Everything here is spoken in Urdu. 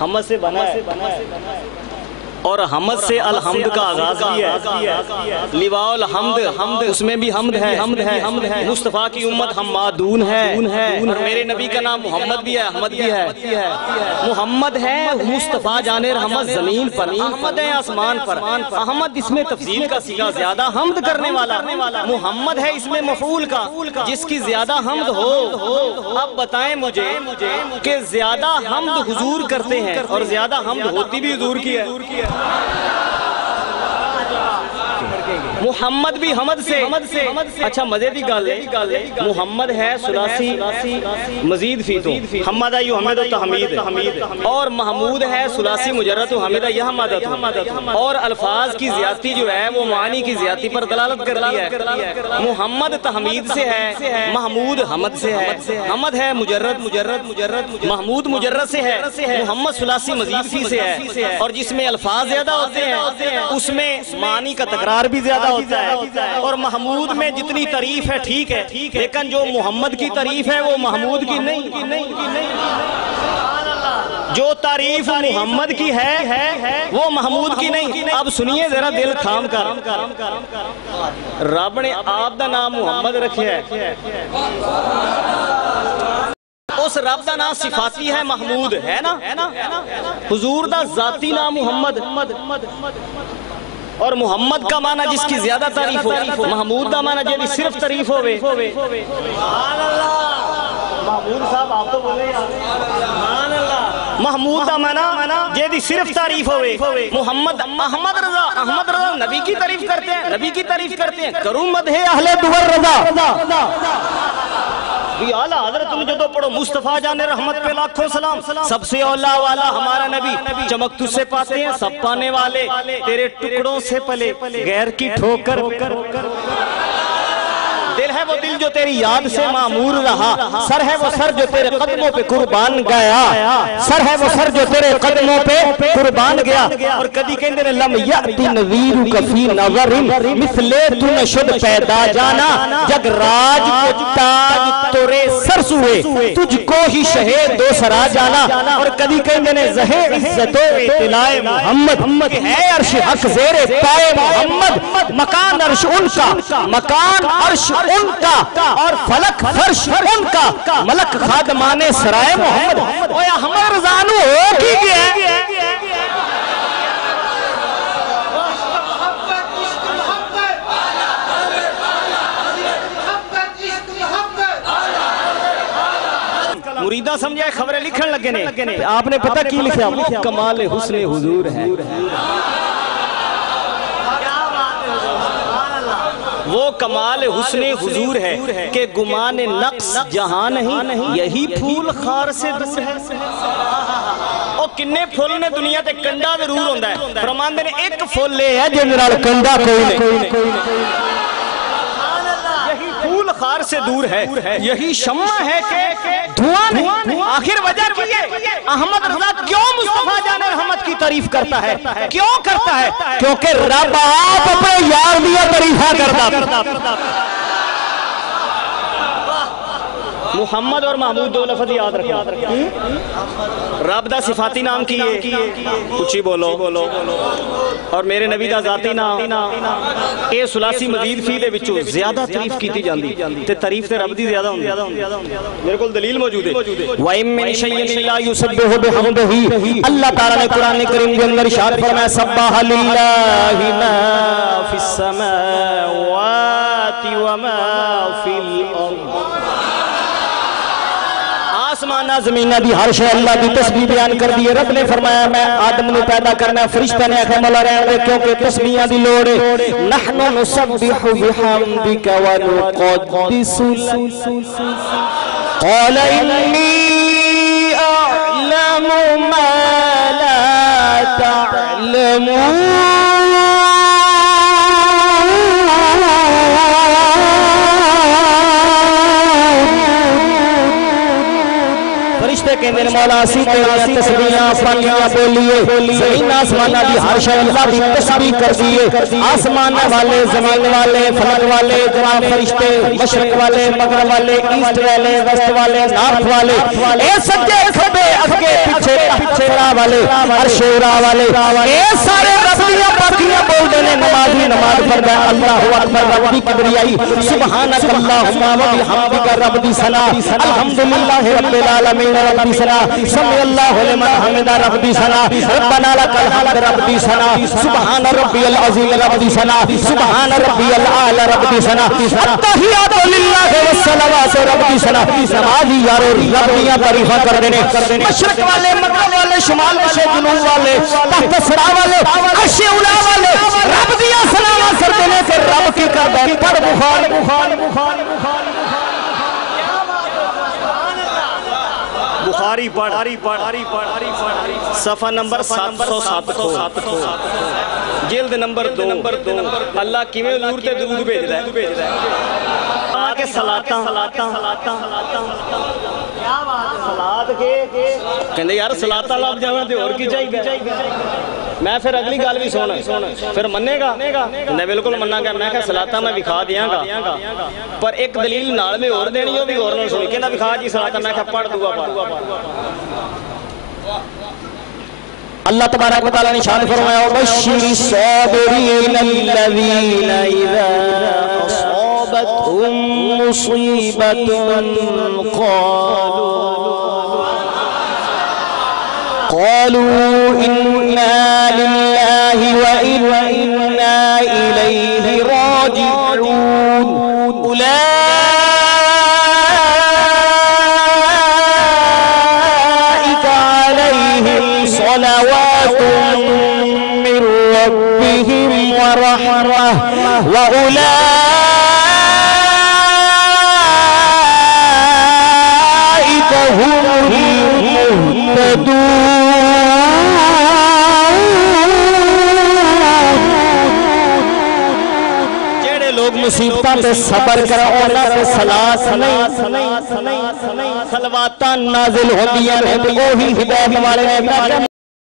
حمد سے بنا ہے اور حمد سے الحمد کا آغاز بھی ہے. لواء الحمد اس میں بھی حمد ہے. مصطفیٰ کی امت حمادون ہے اور میرے نبی کا نام محمد بھی ہے احمد بھی ہے. محمد ہے مصطفیٰ جان رحمت زمین پر, احمد ہے آسمان پر. احمد اس میں تفضیل کا صیغہ زیادہ حمد کرنے والا. محمد ہے اس میں مفعول کا جس کی زیادہ حمد ہو. اب بتائیں مجھے کہ زیادہ حمد حضور کرتے ہیں اور زیادہ حمد ہوتی بھی حضور کی ہے. محمد بھی حمد سے. اچھا مزے دی گل ہے, محمد ہے ثلاثی مزید فی تو حمد یحمد تحمید, اور محمود ہے ثلاثی مجرد حمد یحمد, اور الفاظ کی زیادتی جو ہے وہ معانی کی زیادتی پر دلالت کرتی ہے. محمد تحمید سے ہے, محمود حمد سے ہے. حمد ہے مجرد, محمود مجرد سے ہے, محمد ثلاثی مزید فی سے ہے. اور جس میں الفاظ زیادہ ہوتے ہیں اس میں معانی کا تکرار بھی زیادہ ہوتا ہے. اور محمود میں جتنی تعریف ہے ٹھیک ہے, لیکن جو محمد کی تعریف ہے وہ محمود کی نہیں. جو تعریف محمد کی ہے وہ محمود کی نہیں. اب سنیے ذرا دل تھام کر, رب نے آپ دا نام محمد رکھے ہے, اس رب دا نام صفاتی ہے محمود ہے نا. حضور دا ذاتی نام محمد, اور محمد کا معنی جس کی زیادہ تعریف ہو, محمود کا معنی جیدی صرف تعریف ہوئے. محمود صاحب آپ تو بولے محمود کا معنی جیدی صرف تعریف ہوئے. محمد احمد رضا نبی کی تعریف کرتے ہیں, کروں مدح اہل دور رضا. بھی اعلیٰ حضرت تم جدو پڑھو مصطفیٰ جان رحمت پہ لاکھوں سلام. سب سے اولا والا ہمارا نبی, چمک تجھ سے پاتے ہیں سب پانے والے, تیرے ٹکڑوں سے پلے غیر کی ٹھوکر. دل ہے وہ دل جو تیری یاد سے معمور رہا, سر ہے وہ سر جو تیرے قدموں پہ قربان گیا, سر ہے وہ سر جو تیرے قدموں پہ قربان گیا. اور کدی کہندے نے لم یأتی نذیرک فی نظر مثلے تو نشد پیدا جانا, جگ راج کو تاج تورے سر سوئے تجھ کو ہی شہید دو سرا جانا. اور کدی کہندے نے زہے عزت و اطلاع محمد, کہ ہے عرش حق زیر پائے محمد, مکان عرش ان کا, مکان عرش ان کا, اور فلک فرش ان کا, ملک خادمان سرائے محمد. اویا ہمارا رضانو ہو کی گیا مریدہ سمجھائے خبریں لکھن لگے نے. آپ نے پتہ کی لکھا, وہ کمال حسن حضور ہے, وہ کمال حسن حضور ہے کہ گمان نقص جہاں نہیں, یہی پھول خار سے دور ہے. اور کنے پھول نے دنیا تے کنڈا ضرور ہوندہ ہے, فرماندے نے ایک پھول لے ہے جن نال کنڈا کوئی نہیں. یہی پھول خار سے دور ہے, یہی شمع ہے کہ دھواں نہیں. آخر وجہ کی ہے احمد رضا کیوں مصطفیٰ جان رحمت کی تعریف کرتا ہے, کیوں کرتا ہے؟ کیونکہ رب آپ اپنے یار دیا تعریفہ کرتا. محمد اور محمود دو لفظ یاد رکھنا. رب دا صفاتی نام کی ہے, کچھ ہی بولو, اور میرے نبی دا ذاتی نام, اے ثلاثی مزید فی دے وچوں زیادہ تعریف کیتی جاندی, تے تعریف تے رب دی زیادہ ہوندی. میرے کول دلیل موجود ہے. وَإِن مِّن شَيْءٍ إِلَّا يُسَبِّحُ بِحَمْدِهِ, اللہ تعالیٰ نے قرآن کریم کے اندر ارشاد فرمایا سبح للہ ما فی السماوات وما فی الارض. آسمانہ زمینہ دی ہر شے اللہ دی تسبیح بیان کر دی. رب نے فرمایا میں آدم نے پیدا کرنا, فرشتہ نے آخر مولا رہن دے کیونکہ تسبیحاں دی لوڑ ہے. نحن نسبح بحمدک ونقدس لک, قال انی اعلم ما لا تعلمون. کہندے نے مولا سی تیریا تسبیحاں پڑھیاں بولیے زمین آسمان دی ہر شے اللہ دی تسبیح کر دیے آسمان والے زمین والے فلک والے جناب فرشتے مشرق والے مغرب والے ایسٹ والے ویسٹ والے نارتھ والے اے سجے کھبے اگے پیچھے پچھڑا والے عرش اورا والے اے سارے رب دیاں پاکیاں بول دے نے نمازی نماز پڑھدا اللہ اکبر رب دی کبریائی سبحانک اللہم و بحمدک رب دی ثنا الحمدللہ رب العالمین رب دی ثنا سمع اللہ لمن حمدہ رب دی ثنا ربنا لک الحمد رب دی ثنا سبحان ربی العظیم رب دی ثنا سبحان ربی الاعلی رب دی ثنا التحیات للہ والصلوات رب دی ثنا نمازی یارو رب دیاں تعریفاں کر دینے مشرق والے مغرب والے شمال والے جنوب والے تحت سرا والے عرش اولا والے رب دیاں سلاماں کر دینے کہ رب کی کر دے پڑھ بخاری پڑھ صفحہ نمبر 707 جلد نمبر 2 اللہ کیویں حضور تے درود بھیجدا ہے آکے صلاتاں صلات کے کہندے یار صلاتاں لب جاواں تے اور کی چاہیے میں پھر اگلی گل بھی سن پھر منے گا میں بالکل مننا گا میں کہ صلاتاں میں وکھا دیاں گا پر ایک دلیل نال میں اور دینی ہو بھی اور نال سنی کہندا وکھا جی صلاتاں میں کہ پڑھ دعا پڑھ اللہ تبارک و تعالی نے ارشاد فرمایا بشر الصابرین الذین اذا اصابتهم مصیبۃ قالوا انا للہ وانا الیہ راجعون اولئک علیہم صلوات من ربهم ورحمہ واولئک هم المہتدون مصیبتاں تے صبر کر اونا تے صلات نہیں صلواتاں نازل ہوندیاں نے اوہی ہدایت والے نے